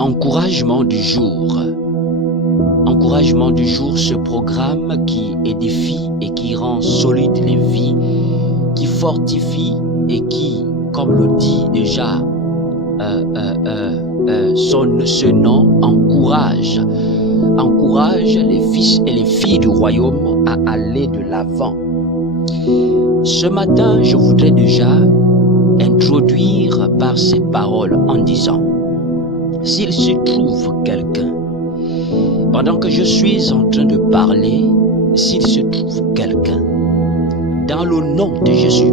Encouragement du jour. Encouragement du jour, ce programme qui édifie et qui rend solide les vies, qui fortifie et qui, comme le dit déjà ce nom, encourage les fils et les filles du royaume à aller de l'avant. Ce matin, je voudrais déjà introduire par ces paroles en disant: s'il se trouve quelqu'un, pendant que je suis en train de parler, s'il se trouve quelqu'un, dans le nom de Jésus,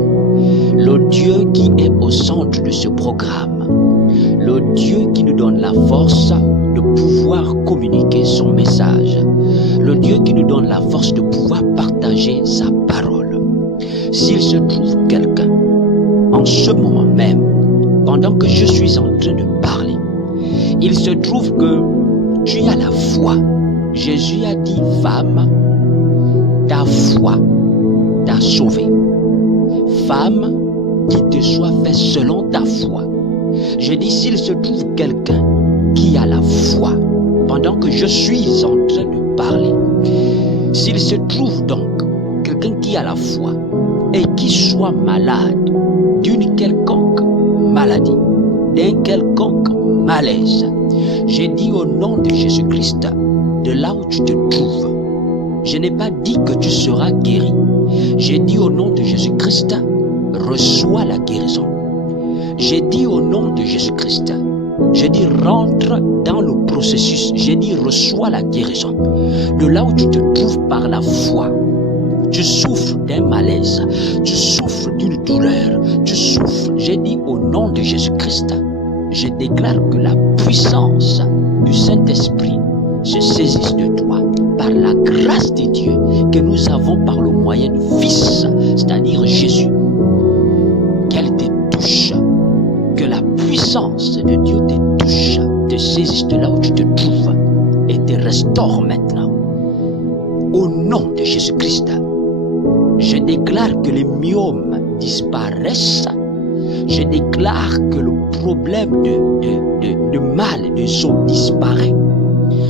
le Dieu qui est au centre de ce programme, le Dieu qui nous donne la force de pouvoir communiquer son message, le Dieu qui nous donne la force de pouvoir partager sa parole. S'il se trouve quelqu'un, en ce moment même, pendant que je suis en train de parler, il se trouve que tu as la foi. Jésus a dit: femme, ta foi t'a sauvée. Femme, qu'il te soit fait selon ta foi. Je dis: s'il se trouve quelqu'un qui a la foi, pendant que je suis en train de parler, s'il se trouve donc quelqu'un qui a la foi et qui soit malade d'une quelconque maladie, d'un quelconque malaise, j'ai dit au nom de Jésus-Christ, de là où tu te trouves, je n'ai pas dit que tu seras guéri. J'ai dit au nom de Jésus-Christ, reçois la guérison. J'ai dit au nom de Jésus-Christ, j'ai dit rentre dans le processus. J'ai dit reçois la guérison. De là où tu te trouves par la foi, tu souffres d'un malaise, tu souffres d'une douleur, tu souffres. J'ai dit au nom de Jésus-Christ, je déclare que la puissance du Saint-Esprit se saisisse de toi par la grâce de Dieu que nous avons par le moyen du Fils, c'est-à-dire Jésus. Qu'elle te touche, que la puissance de Dieu te touche, te saisisse de là où tu te trouves et te restaure maintenant. Au nom de Jésus-Christ, je déclare que les myomes disparaissent. Je déclare que le problème de mal de sang disparaît.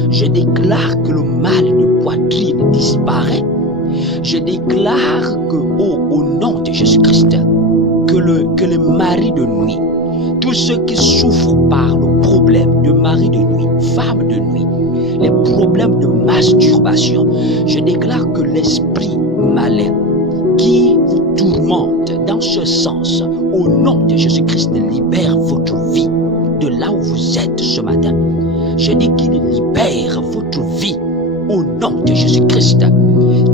Je déclare que le mal de poitrine disparaît. Je déclare que, au nom de Jésus-Christ, que les maris de nuit, tous ceux qui souffrent par le problème de mari de nuit, femme de nuit, les problèmes de masturbation, je déclare que l'esprit malin qui vous tourmente dans ce sens, au nom de Jésus-Christ, libère votre vie de là où vous êtes ce matin. Je dis qu'il libère votre vie au nom de Jésus-Christ,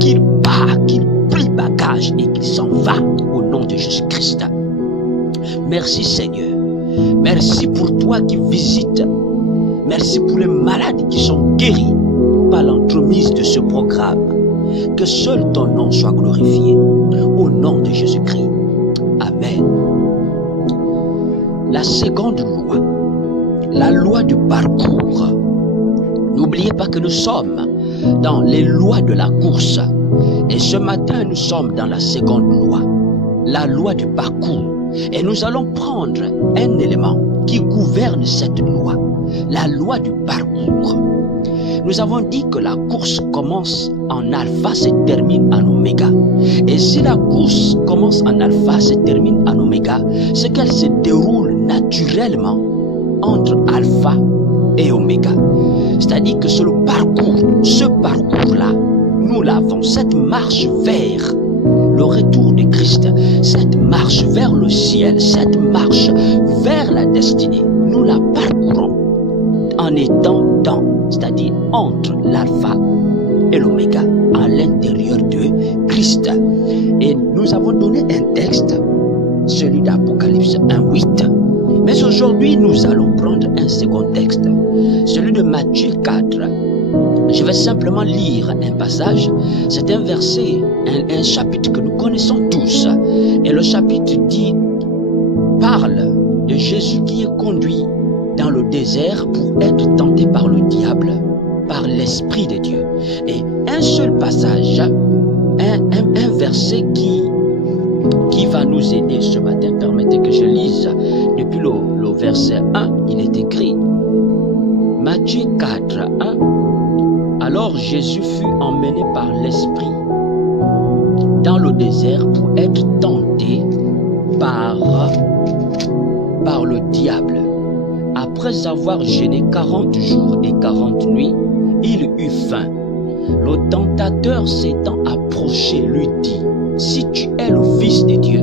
qu'il part, qu'il plie bagage et qu'il s'en va au nom de Jésus-Christ. Merci Seigneur. Merci pour toi qui visites. Merci pour les malades qui sont guéris par l'entremise de ce programme. Que seul ton nom soit glorifié. Au nom de Jésus-Christ. Amen. La seconde loi, la loi du parcours. N'oubliez pas que nous sommes dans les lois de la course. Et ce matin, nous sommes dans la seconde loi, la loi du parcours. Et nous allons prendre un élément qui gouverne cette loi, la loi du parcours. Nous avons dit que la course commence en alpha, se termine en oméga. Et si la course commence en alpha, se termine en oméga, c'est qu'elle se déroule naturellement entre alpha et oméga. C'est-à-dire que c'est le parcours, ce parcours-là, nous l'avons, cette marche vers le retour de Christ, cette marche vers le ciel, cette marche vers la destinée, nous la parcourons en étant dans, c'est-à-dire entre l'alpha et l'oméga, à l'intérieur de Christ. Et nous avons donné un texte, celui d'Apocalypse 1:8. Mais aujourd'hui, nous allons prendre un second texte, celui de Matthieu 4. Je vais simplement lire un passage. C'est un verset, un chapitre que nous connaissons tous. Et le chapitre parle de Jésus qui est conduit dans le désert pour être tenté par le diable, par l'Esprit de Dieu. Et un seul passage, un verset qui va nous aider ce matin. Permettez que je lise depuis le verset 1. Il est écrit: Alors Jésus fut emmené par l'Esprit dans le désert pour être tenté par le diable. Après avoir jeûné 40 jours et 40 nuits, il eut faim. Le tentateur s'étant approché lui dit, « Si tu es le Fils de Dieu,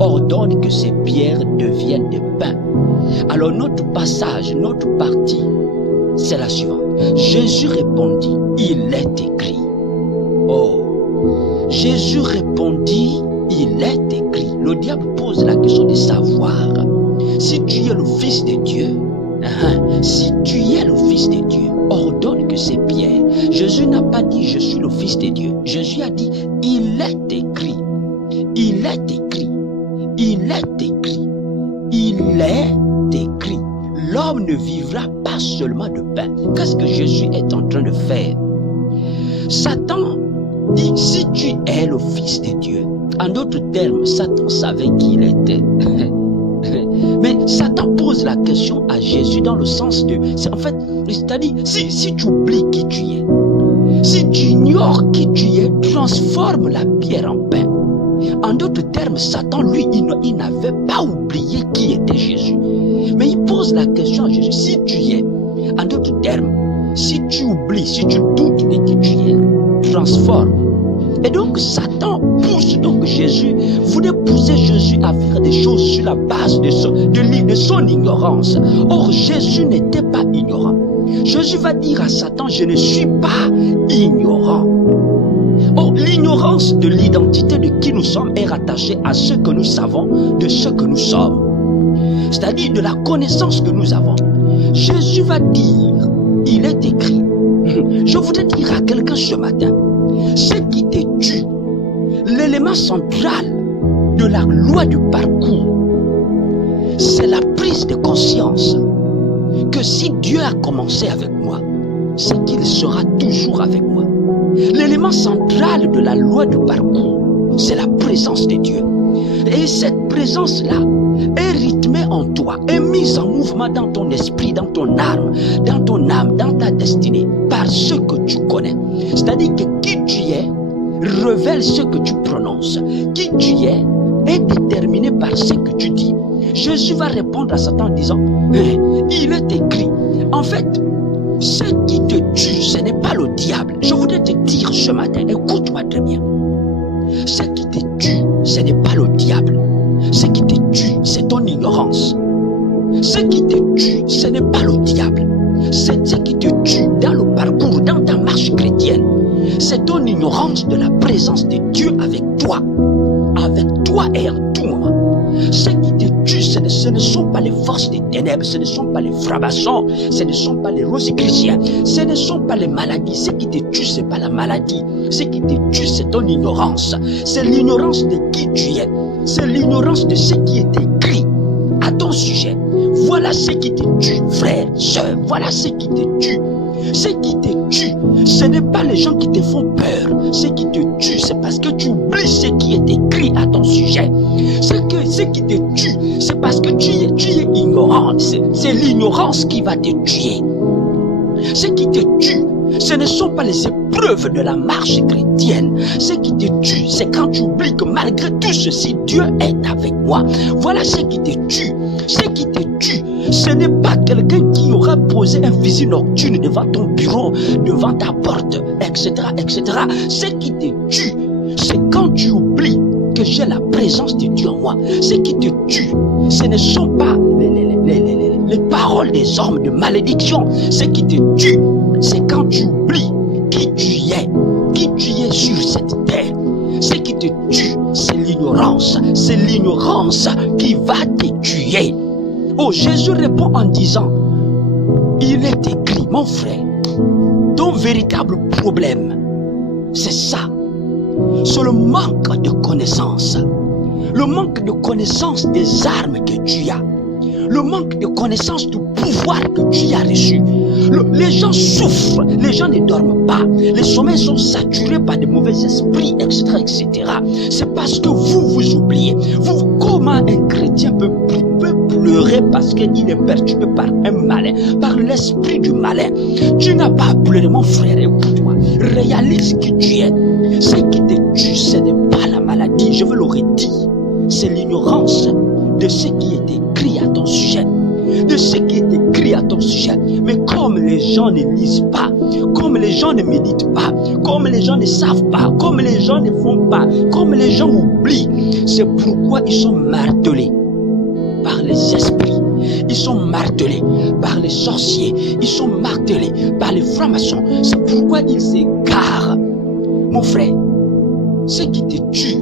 ordonne que ces pierres deviennent des pains. » Alors notre passage, notre partie, c'est la suivante. Jésus répondit, « Il est écrit. » Oh, Jésus répondit, « Il est écrit. » Le diable pose la question de savoir si tu es le Fils de Dieu. Si tu es le Fils de Dieu, ordonne que ces pierres. Jésus n'a pas dit je suis le Fils de Dieu. Jésus a dit il est écrit. Il est écrit. Il est écrit. Il est écrit. L'homme ne vivra pas seulement de pain. Qu'est-ce que Jésus est en train de faire? Satan dit si tu es le Fils de Dieu. En d'autres termes, Satan savait qui il était. Mais Satan pose la question à Jésus dans le sens de... c'est-à-dire, si tu oublies qui tu es, si tu ignores qui tu es, transforme la pierre en pain. En d'autres termes, Satan, lui, il n'avait pas oublié qui était Jésus. Mais il pose la question à Jésus, si tu es, en d'autres termes, si tu oublies, si tu doutes de qui tu es, transforme. Et donc Satan pousse donc Jésus, voulait pousser Jésus à faire des choses sur la base de son ignorance. Or Jésus n'était pas ignorant. Jésus va dire à Satan, je ne suis pas ignorant. Or l'ignorance de l'identité de qui nous sommes est rattachée à ce que nous savons de ce que nous sommes. C'est-à-dire de la connaissance que nous avons. Jésus va dire, il est écrit. Je voudrais dire à quelqu'un ce matin, ce qui te tue, l'élément central de la loi du parcours, c'est la prise de conscience que si Dieu a commencé avec moi, c'est qu'il sera toujours avec moi. L'élément central de la loi du parcours, c'est la présence de Dieu. Et cette présence-là est rythmée en toi, est mise en mouvement dans ton esprit, dans ton âme, dans ta destinée, par ce que tu connais. C'est-à-dire que qui tu es révèle ce que tu prononces. Qui tu es est déterminé par ce que tu dis. Jésus va répondre à Satan en disant, il est écrit. En fait, ce qui te tue, ce n'est pas le diable. Je voudrais te dire ce matin, écoute-moi très bien. Ce qui te tue, ce n'est pas le diable. Ce qui te tue, c'est ton ignorance. Ce qui te tue, ce n'est pas le diable. C'est ce qui te tue dans le parcours, dans ta marche chrétienne. C'est ton ignorance de la présence de Dieu avec toi et en tout moment. Ce qui te tue, ce ne sont pas les forces des ténèbres, ce ne sont pas les francs-maçons, ce ne sont pas les rosicruciens, ce ne sont pas les maladies. Ce qui te tue, ce n'est pas la maladie. Ce qui te tue, c'est ton ignorance. C'est l'ignorance de qui tu es. C'est l'ignorance de ce qui est écrit à ton sujet. Voilà ce qui te tue, frère, soeur. Voilà ce qui te tue. Ce qui te tue, ce n'est pas les gens qui te font peur. Ce qui te tue, c'est parce que tu oublies ce qui est écrit à ton sujet. Ce qui te tue, c'est parce que tu es ignorant. C'est l'ignorance qui va te tuer. Ce qui te tue, ce ne sont pas les épreuves de la marche chrétienne. Ce qui te tue, c'est quand tu oublies que malgré tout ceci, Dieu est avec moi. Voilà ce qui te tue. Ce qui te tue, ce n'est pas quelqu'un qui aura posé un fusil nocturne devant ton bureau, devant ta porte, etc., etc. Ce qui te tue, c'est quand tu oublies que j'ai la présence de Dieu en moi. Ce qui te tue, ce ne sont pas les paroles des hommes de malédiction. Ce qui te tue, c'est quand tu oublies qui tu es sur cette terre. Ce qui te tue, c'est l'ignorance. C'est l'ignorance qui va te tuer. Oh, Jésus répond en disant, il est écrit, mon frère, ton véritable problème, c'est ça. C'est le manque de connaissance. Le manque de connaissance des armes que tu as. Le manque de connaissance du pouvoir que tu as reçu. Les gens souffrent, les gens ne dorment pas, les sommeils sont saturés par de mauvais esprits, etc., etc. C'est parce que vous oubliez. Comment un chrétien peut pleurer parce qu'il est perturbé par un malin, par l'esprit du malin. Tu n'as pas à pleurer, mon frère, écoute-moi. Réalise qui tu es. Ce qui te tue, ce n'est pas la maladie, je veux le redire. C'est l'ignorance de ce qui est écrit à ton sujet. De ce qui est écrit à ton sujet. Mais comme les gens ne lisent pas, comme les gens ne méditent pas, comme les gens ne savent pas, comme les gens ne font pas, comme les gens oublient, c'est pourquoi ils sont martelés par les esprits, ils sont martelés par les sorciers, ils sont martelés par les francs-maçons. C'est pourquoi ils s'égarent. Mon frère, ce qui te tue,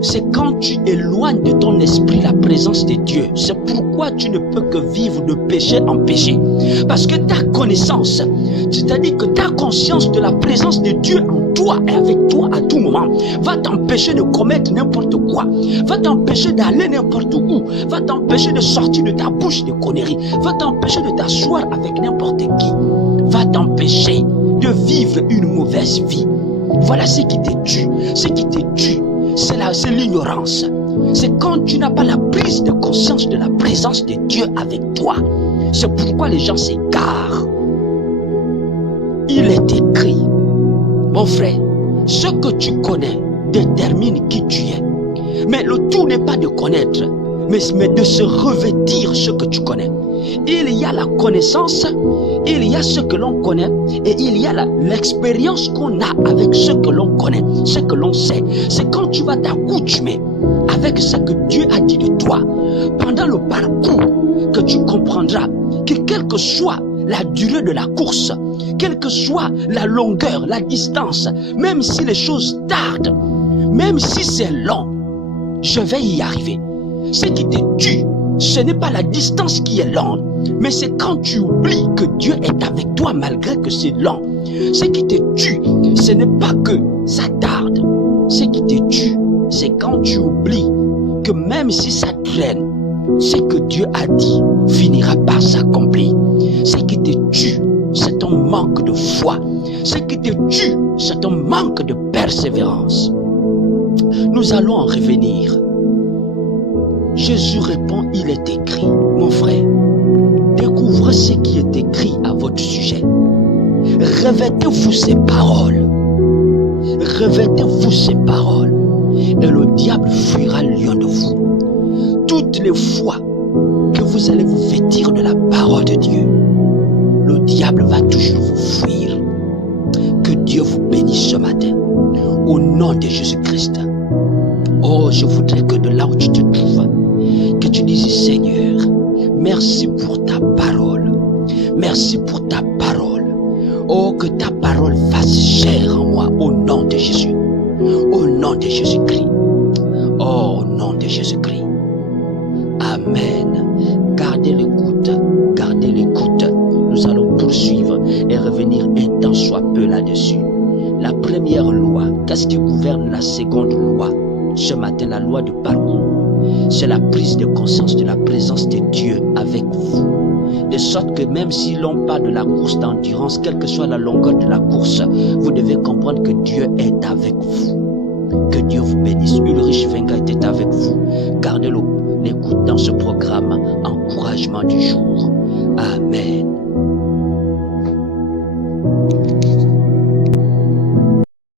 c'est quand tu éloignes de ton esprit la présence de Dieu. C'est pourquoi tu ne peux que vivre de péché en péché. Parce que ta connaissance, c'est-à-dire que ta conscience de la présence de Dieu en toi et avec toi à tout moment, va t'empêcher de commettre n'importe quoi, va t'empêcher d'aller n'importe où, va t'empêcher de sortir de ta bouche des conneries, va t'empêcher de t'asseoir avec n'importe qui, va t'empêcher de vivre une mauvaise vie. Voilà ce qui te tue. Ce qui te tue, c'est l'ignorance. C'est quand tu n'as pas la prise de conscience de la présence de Dieu avec toi. C'est pourquoi les gens s'égarent. Il est écrit, mon frère, ce que tu connais détermine qui tu es. Mais le tout n'est pas de connaître, mais de se revêtir ce que tu connais. Il y a la connaissance, il y a ce que l'on connaît, et il y a l'expérience qu'on a avec ce que l'on connaît, ce que l'on sait. C'est quand tu vas t'accoutumer avec ce que Dieu a dit de toi, pendant le parcours, que tu comprendras que quelle que soit la durée de la course, quelle que soit la longueur, la distance, même si les choses tardent, même si c'est long, je vais y arriver. Ce qui te tue, ce n'est pas la distance qui est longue, mais c'est quand tu oublies que Dieu est avec toi malgré que c'est long. Ce qui te tue, ce n'est pas que ça tarde. Ce qui te tue, c'est quand tu oublies que même si ça traîne, ce que Dieu a dit finira par s'accomplir. Ce qui te tue, c'est ton manque de foi. Ce qui te tue, c'est ton manque de persévérance. Nous allons en revenir. Jésus répond, il est écrit. Mon frère, découvrez ce qui est écrit à votre sujet. Revêtez-vous ces paroles. Revêtez-vous ces paroles. Et le diable fuira loin de vous. Toutes les fois que vous allez vous vêtir de la parole de Dieu, le diable va toujours vous fuir. Que Dieu vous bénisse ce matin. Au nom de Jésus-Christ. Oh, je voudrais que de là où tu te trouves, que tu dises, Seigneur, merci pour ta parole. Merci pour ta parole. Oh, que ta parole fasse chair en moi au nom de Jésus. Au nom de Jésus-Christ. Oh, au nom de Jésus-Christ. Amen. Gardez l'écoute. Gardez l'écoute. Nous allons poursuivre et revenir un temps soit peu là-dessus. La première loi, qu'est-ce qui gouverne la seconde loi? Ce matin, la loi du parcours, c'est la prise de conscience de la présence de Dieu avec vous. De sorte que même si l'on parle de la course d'endurance, quelle que soit la longueur de la course, vous devez comprendre que Dieu est avec vous. Que Dieu vous bénisse. Ulrich Venga était avec vous. Gardez l'écoute dans ce programme, encouragement du jour. Amen.